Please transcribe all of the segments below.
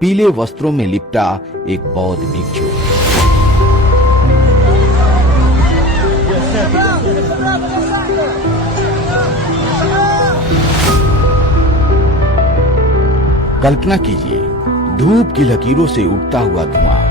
पीले वस्त्रों में लिपटा एक बौद्ध भिक्षु। कल्पना कीजिए, धूप की लकीरों से उगता हुआ धुआं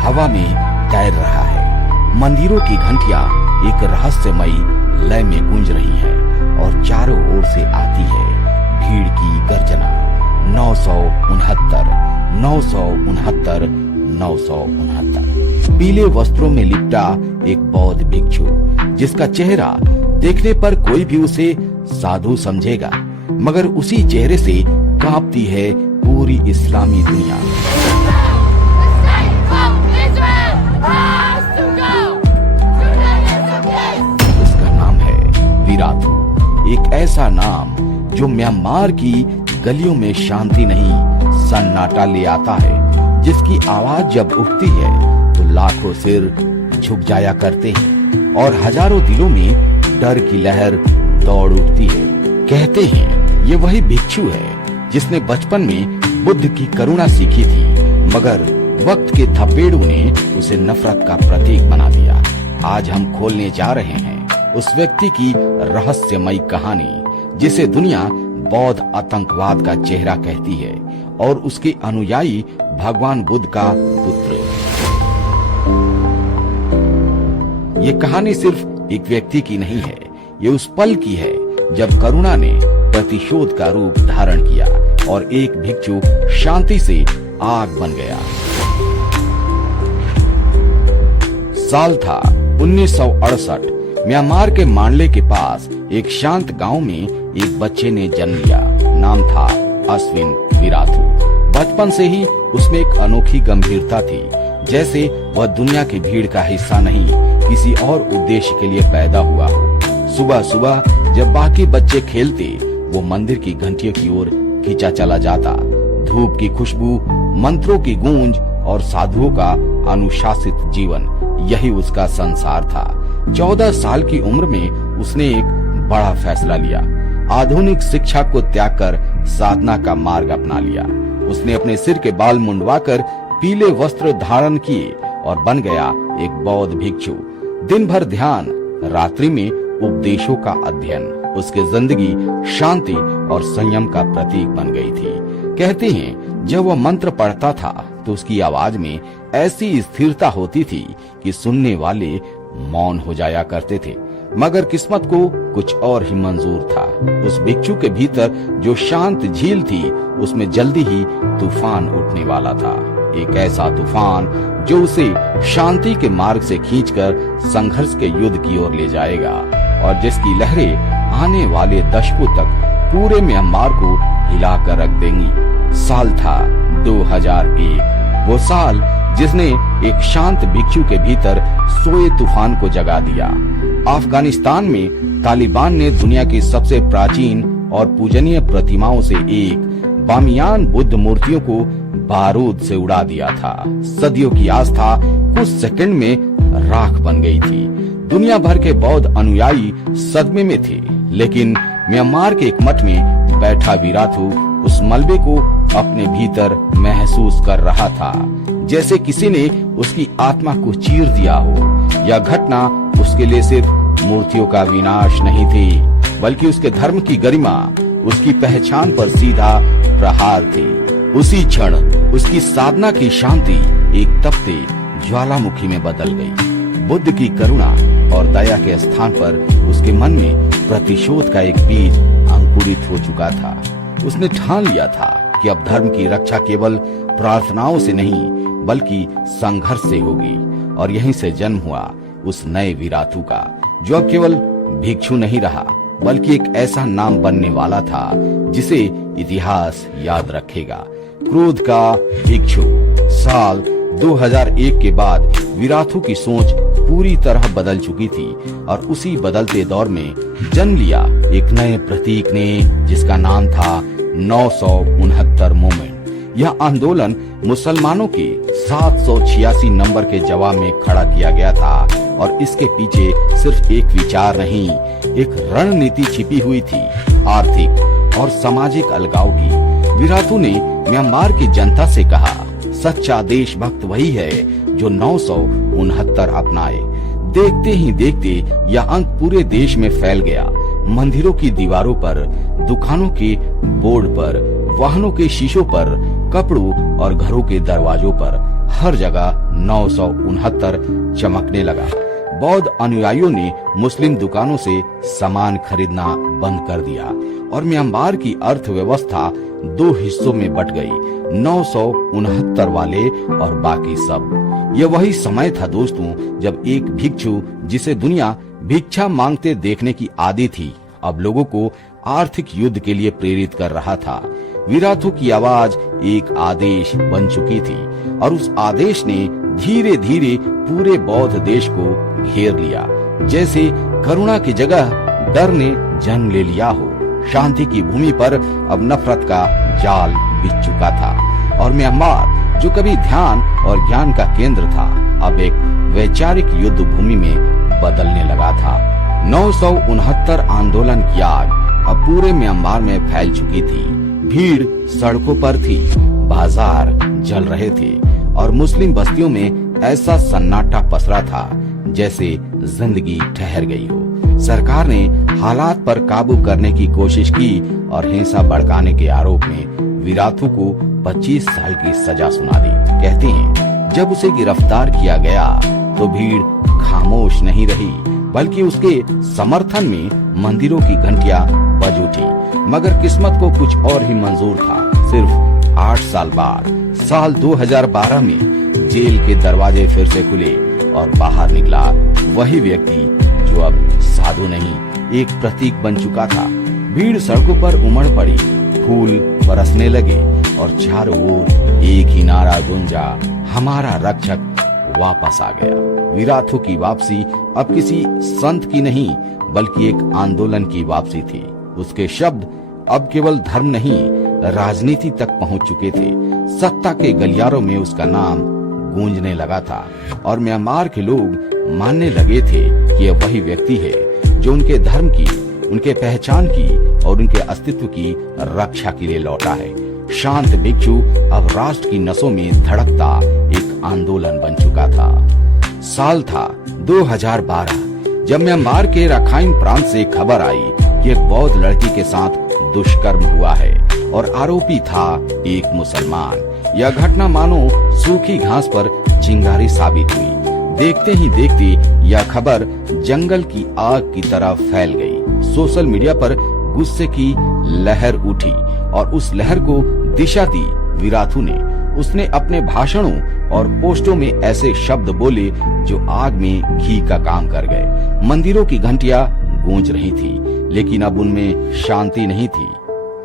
हवा में तैर रहा है। मंदिरों की घंटियां एक रहस्यमयी लय में गूंज रही है और चारों ओर से आती है भीड़ की गर्जना। 969 969 969। पीले वस्त्रों में लिपटा एक बौद्ध भिक्षु, जिसका चेहरा देखने पर कोई भी उसे साधु समझेगा, मगर उसी चेहरे से कांपती है पूरी इस्लामी दुनिया। उसका नाम है वीराथू, एक ऐसा नाम जो म्यांमार की गलियों में शांति नहीं सन्नाटा ले आता है, जिसकी आवाज जब उठती है तो लाखों सिर झुक जाया करते हैं और हजारों दिलों में डर की लहर दौड़ उठती है। कहते हैं ये वही भिक्षु है जिसने बचपन में बुद्ध की करुणा सीखी थी, मगर वक्त के थपेड़ों ने उसे नफरत का प्रतीक बना दिया। आज हम खोलने जा रहे हैं उस व्यक्ति की रहस्यमयी कहानी, जिसे दुनिया बौद्ध आतंकवाद का चेहरा कहती है और उसके अनुयायी भगवान बुद्ध का पुत्र। ये कहानी सिर्फ एक व्यक्ति की नहीं है, ये उस पल की है जब करुणा ने प्रतिशोध का रूप धारण किया और एक भिक्षु शांति से आग बन गया। साल था 1968। म्यांमार के मांडले के पास एक शांत गांव में एक बच्चे ने जन्म लिया। नाम था अश्विन वीराथू। बचपन से ही उसमें एक अनोखी गंभीरता थी, जैसे वह दुनिया की भीड़ का हिस्सा नहीं, किसी और उद्देश्य के लिए पैदा हुआ हो। सुबह सुबह जब बाकी बच्चे खेलते, वो मंदिर की घंटियों की ओर खींचा चला जाता। धूप की खुशबू, मंत्रों की गूंज और साधुओं का अनुशासित जीवन, यही उसका संसार था। 14 साल की उम्र में उसने एक बड़ा फैसला लिया। आधुनिक शिक्षा को त्याग कर साधना का मार्ग अपना लिया। उसने अपने सिर के बाल मुंडवाकर पीले वस्त्र धारण किए और बन गया एक बौद्ध भिक्षु। दिन भर ध्यान, रात्रि में उपदेशों का अध्ययन उसकी जिंदगी शांति और संयम का प्रतीक बन गई थी। कहते हैं जब वह मंत्र पढ़ता था तो उसकी आवाज में ऐसी स्थिरता होती थी कि सुनने वाले मौन हो जाया करते थे। मगर किस्मत को कुछ और ही मंजूर था। उस भिक्षु के भीतर जो शांत झील थी, उसमें जल्दी ही तूफान उठने वाला था। एक ऐसा तूफान जो उसे शांति के मार्ग से खींचकर संघर्ष के युद्ध की ओर ले जाएगा और जिसकी लहरें आने वाले दशकों तक पूरे म्यांमार को हिलाकर रख देंगी। साल था 2001, वो साल जिसने एक शांत भिक्षु के भीतर सोए तूफान को जगा दिया। अफगानिस्तान में तालिबान ने दुनिया की सबसे प्राचीन और पूजनीय प्रतिमाओं से एक बामियान बुद्ध मूर्तियों को बारूद से उड़ा दिया था। सदियों की आस्था कुछ सेकंड में राख बन गई थी। दुनिया भर के बौद्ध अनुयायी सदमे में थे, लेकिन म्यांमार के एक मठ में बैठा वीराथू उस मलबे को अपने भीतर महसूस कर रहा था, जैसे किसी ने उसकी आत्मा को चीर दिया हो। यह घटना उसके लिए सिर्फ मूर्तियों का विनाश नहीं थी, बल्कि उसके धर्म की गरिमा, उसकी पहचान पर सीधा प्रहार थी। उसी क्षण उसकी साधना की शांति एक तपते ज्वालामुखी में बदल गई। बुद्ध की करुणा और दया के स्थान पर उसके मन में प्रतिशोध का एक बीज अंकुरित हो चुका था। उसने ठान लिया था कि अब धर्म की रक्षा केवल प्रार्थनाओं से नहीं, बल्कि संघर्ष से होगी। और यहीं से जन्म हुआ उस नए वीराथू का, जो अब केवल भिक्षु नहीं रहा, बल्कि एक ऐसा नाम बनने वाला था जिसे इतिहास याद रखेगा। क्रोध का भिक्षु। साल 2001 के बाद वीराथू की सोच पूरी तरह बदल चुकी थी और उसी बदलते दौर में जन्म लिया एक नए प्रतीक ने, जिसका नाम था 969 मूवमेंट। यह आंदोलन मुसलमानों के 786 नंबर के जवाब में खड़ा किया गया था और इसके पीछे सिर्फ एक विचार नहीं, एक रणनीति छिपी हुई थी, आर्थिक और सामाजिक अलगाव की। वीराथू ने म्यांमार की जनता से कहा, सच्चा देशभक्त वही है जो 969 अपनाए। देखते ही देखते यह अंक पूरे देश में फैल गया। मंदिरों की दीवारों पर, दुकानों के बोर्ड पर, वाहनों के शीशों पर, कपड़ों और घरों के दरवाजों पर हर जगह 969 चमकने लगा। बौद्ध अनुयायियों ने मुस्लिम दुकानों से सामान खरीदना बंद कर दिया और म्यांमार की अर्थव्यवस्था दो हिस्सों में बट गई, 969 वाले और बाकी सब। यह वही समय था दोस्तों जब एक भिक्षु, जिसे दुनिया भिक्षा मांगते देखने की आदी थी, अब लोगों को आर्थिक युद्ध के लिए प्रेरित कर रहा था। विराथू की आवाज एक आदेश बन चुकी थी और उस आदेश ने धीरे धीरे पूरे बौद्ध देश को घेर लिया, जैसे करुणा की जगह डर ने जन्म ले लिया हो। शांति की भूमि पर अब नफरत का जाल बिछ चुका था और म्यांमार, जो कभी ध्यान और ज्ञान का केंद्र था, अब एक वैचारिक युद्ध भूमि में बदलने लगा था। 969 आंदोलन की आग अब पूरे म्यांमार में फैल चुकी थी। भीड़ सड़कों पर थी, बाजार जल रहे थे और मुस्लिम बस्तियों में ऐसा सन्नाटा पसरा था जैसे जिंदगी ठहर गई हो। सरकार ने हालात पर काबू करने की कोशिश की और हिंसा भड़काने के आरोप में विराथू को 25 साल की सजा सुना दी। कहते हैं जब उसे गिरफ्तार किया गया तो भीड़ खामोश नहीं रही, बल्कि उसके समर्थन में मंदिरों की घंटियां बज उठी। मगर किस्मत को कुछ और ही मंजूर था। सिर्फ 8 साल बाद साल 2012 में जेल के दरवाजे फिर से खुले और बाहर निकला वही व्यक्ति जो अब साधु नहीं, एक प्रतीक बन चुका था। भीड़ सड़कों पर उमड़ पड़ी, फूल बरसने लगे और चारों ओर एक ही नारा गूंजा, हमारा रक्षक वापस आ गया। विराथू की वापसी अब किसी संत की नहीं, बल्कि एक आंदोलन की वापसी थी। उसके शब्द अब केवल धर्म नहीं, राजनीति तक पहुंच चुके थे। सत्ता के गलियारों में उसका नाम गूंजने लगा था और म्यांमार के लोग मानने लगे थे कि यह वही व्यक्ति है जो उनके धर्म की, उनके पहचान की और उनके अस्तित्व की रक्षा के लिए लौटा है। शांत भिक्षु अब राष्ट्र की नसों में धड़कता एक आंदोलन बन चुका था। साल था 2012 जब म्यांमार के रखाइन प्रांत से खबर आई कि एक बौद्ध लड़की के साथ दुष्कर्म हुआ है और आरोपी था एक मुसलमान। यह घटना मानो सूखी घास पर चिंगारी साबित हुई। देखते ही देखते यह खबर जंगल की आग की तरह फैल गई। सोशल मीडिया पर गुस्से की लहर उठी और उस लहर को दिशा दी विराथू ने। उसने अपने भाषणों और पोस्टों में ऐसे शब्द बोले जो आग में घी का काम कर गए। मंदिरों की घंटियां गूंज रही थी, लेकिन अब उनमें शांति नहीं थी,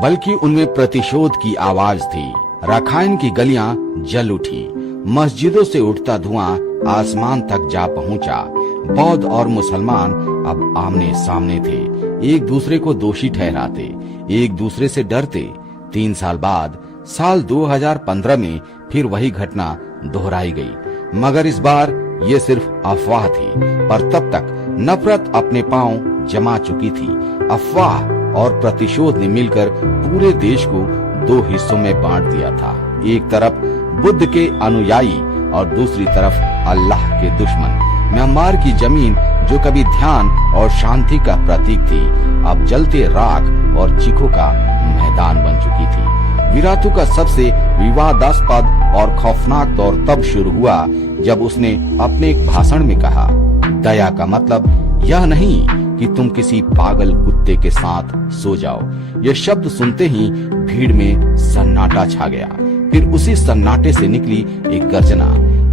बल्कि उनमें प्रतिशोध की आवाज थी। रखाइन की गलियां जल उठी, मस्जिदों से उठता धुआं आसमान तक जा पहुंचा। बौद्ध और मुसलमान अब आमने सामने थे, एक दूसरे को दोषी ठहराते, एक दूसरे से डरते। 3 साल बाद साल 2015 में फिर वही घटना दोहराई गई, मगर इस बार ये सिर्फ अफवाह थी। पर तब तक नफरत अपने पांव जमा चुकी थी। अफवाह और प्रतिशोध ने मिलकर पूरे देश को 2 हिस्सों में बांट दिया था। एक तरफ बुद्ध के अनुयायी और दूसरी तरफ अल्लाह के दुश्मन। म्यांमार की जमीन जो कभी ध्यान और शांति का प्रतीक थी, अब जलते राख और चीखों का मैदान बन चुकी थी। विराथू का सबसे विवादास्पद और खौफनाक दौर तब शुरू हुआ जब उसने अपने एक भाषण में कहा, दया का मतलब यह नहीं कि तुम किसी पागल कुत्ते के साथ सो जाओ। यह शब्द सुनते ही भीड़ में सन्नाटा छा गया। फिर उसी सन्नाटे से निकली एक गर्जना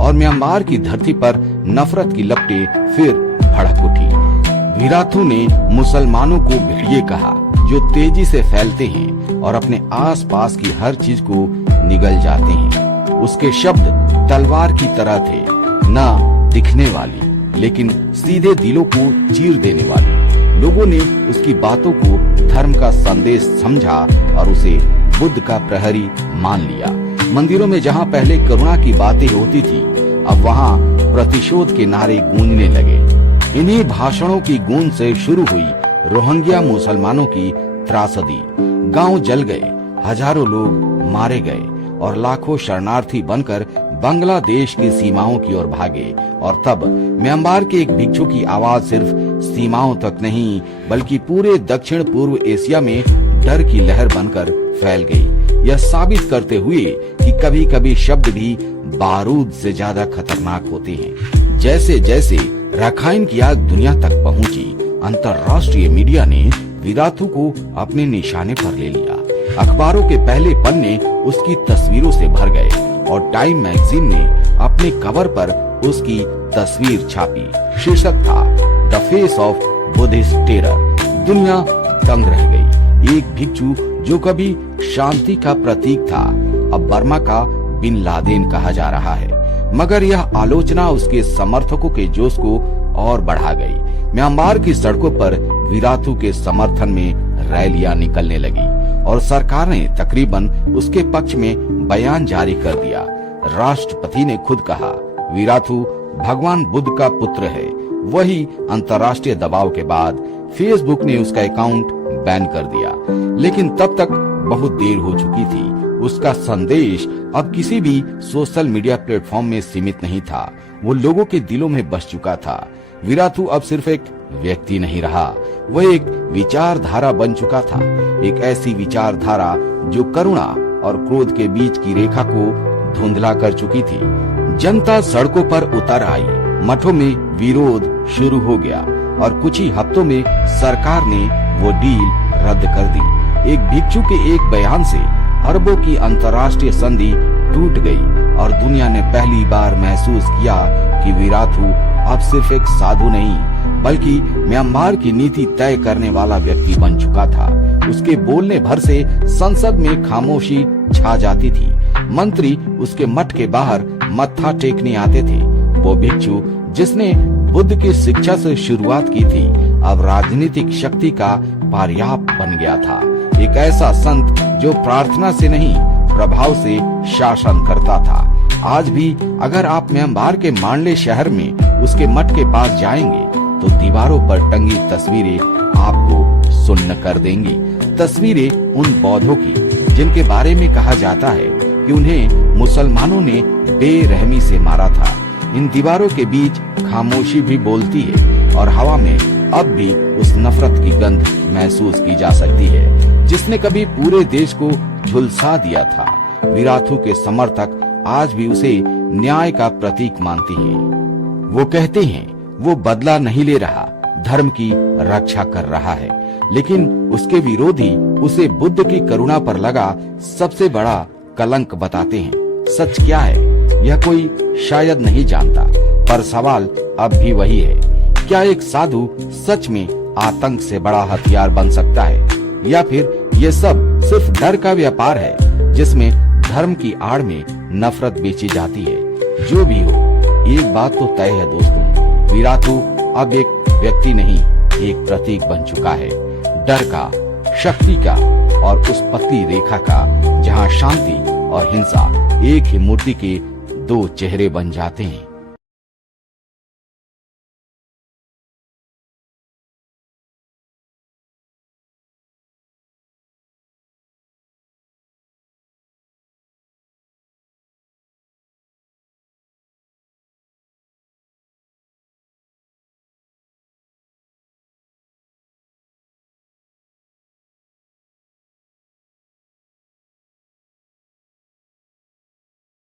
और म्यांमार की धरती पर नफरत की लपटें फिर भड़क उठी। विराथू ने मुसलमानों को भेड़िए कहा, जो तेजी से फैलते हैं और अपने आसपास की हर चीज को निगल जाते हैं। उसके शब्द तलवार की तरह थे, न दिखने वाली लेकिन सीधे दिलों को चीर देने वाली। लोगों ने उसकी बातों को धर्म का संदेश समझा और उसे बुद्ध का प्रहरी मान लिया। मंदिरों में जहां पहले करुणा की बातें होती थी, अब वहां प्रतिशोध के नारे गूंजने लगे। इन्हीं भाषणों की गूंज से शुरू हुई रोहिंग्या मुसलमानों की त्रासदी। गांव जल गए, हजारों लोग मारे गए और लाखों शरणार्थी बनकर बांग्लादेश की सीमाओं की ओर भागे। और तब म्यांमार के एक भिक्षु की आवाज सिर्फ सीमाओं तक नहीं बल्कि पूरे दक्षिण पूर्व एशिया में डर की लहर बनकर फैल गई, यह साबित करते हुए कि कभी कभी शब्द भी बारूद से ज्यादा खतरनाक होते हैं। जैसे जैसे रखाइन की आग दुनिया तक पहुंची, अंतर्राष्ट्रीय मीडिया ने वीराथू को अपने निशाने पर ले लिया। अखबारों के पहले पन्ने उसकी तस्वीरों से भर गए और टाइम मैगजीन ने अपने कवर पर उसकी तस्वीर छापी। शीर्षक था the face of Buddhist terror. दुनिया दंग रह गई। एक भिक्षु जो कभी शांति का प्रतीक था, अब बर्मा का बिन लादेन कहा जा रहा है। मगर यह आलोचना उसके समर्थकों के जोश को और बढ़ा गई। म्यांमार की सड़कों पर वीराथू के समर्थन में रैलियां निकलने लगी और सरकार ने तकरीबन उसके पक्ष में बयान जारी कर दिया। राष्ट्रपति ने खुद कहा वीराथू भगवान बुद्ध का पुत्र है। वही अंतर्राष्ट्रीय दबाव के बाद फेसबुक ने उसका अकाउंट बैन कर दिया, लेकिन तब तक बहुत देर हो चुकी थी। उसका संदेश अब किसी भी सोशल मीडिया प्लेटफॉर्म में सीमित नहीं था, वो लोगों के दिलों में बस चुका था। वीराथू अब सिर्फ एक व्यक्ति नहीं रहा, वह एक विचारधारा बन चुका था। एक ऐसी विचारधारा जो करुणा और क्रोध के बीच की रेखा को धुंधला कर चुकी थी। जनता सड़कों पर उतर आई, मठों में विरोध शुरू हो गया और कुछ ही हफ्तों में सरकार ने वो डील रद्द कर दी। एक भिक्षु के एक बयान से अरबों की अंतर्राष्ट्रीय संधि टूट गई और दुनिया ने पहली बार महसूस किया कि वीराथू अब सिर्फ एक साधु नहीं बल्कि म्यांमार की नीति तय करने वाला व्यक्ति बन चुका था। उसके बोलने भर से संसद में खामोशी छा जाती थी। मंत्री उसके मठ के बाहर मत्था टेकने आते थे। वो भिक्षु जिसने बुद्ध की शिक्षा से शुरुआत की थी, अब राजनीतिक शक्ति का पर्याप्त बन गया था। एक ऐसा संत जो प्रार्थना से नहीं प्रभाव से शासन करता था। आज भी अगर आप म्यांमार के मांडले शहर में उसके मठ के पास जाएंगे तो दीवारों पर टंगी तस्वीरें आपको सुन्न कर देंगी। तस्वीरें उन बौद्धों की जिनके बारे में कहा जाता है कि उन्हें मुसलमानों ने बेरहमी से मारा था। इन दीवारों के बीच खामोशी भी बोलती है और हवा में अब भी उस नफरत की गंध महसूस की जा सकती है जिसने कभी पूरे देश को झुलसा दिया था। वीराथू के समर्थक आज भी उसे न्याय का प्रतीक मानते हैं। वो कहते हैं वो बदला नहीं ले रहा, धर्म की रक्षा कर रहा है, लेकिन उसके विरोधी उसे बुद्ध की करुणा पर लगा सबसे बड़ा कलंक बताते हैं। सच क्या है यह कोई शायद नहीं जानता, पर सवाल अब भी वही है, क्या एक साधु सच में आतंक से बड़ा हथियार बन सकता है या फिर ये सब सिर्फ डर का व्यापार है जिसमें धर्म की आड़ में नफरत बेची जाती है। जो भी हो, एक बात तो तय है दोस्तों, वीराथू अब एक व्यक्ति नहीं एक प्रतीक बन चुका है, डर का, शक्ति का और उस पतली रेखा का जहां शांति और हिंसा एक ही मूर्ति के दो चेहरे बन जाते हैं।